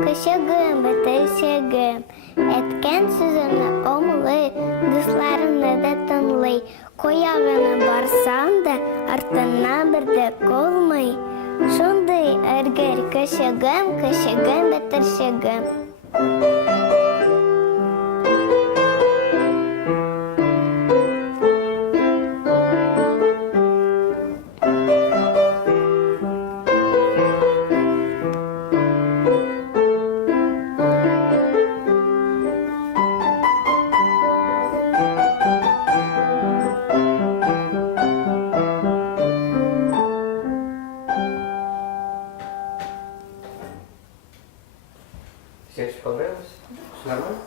Кышыгым, бітіршігім. Әткен сүзіні омлы, дұсларыны да тынлый. Кояғына барсан да, артына бірді қолмай. Шундай әргер кышыгым, бітіршігім. Всем понравилось? Все нормально?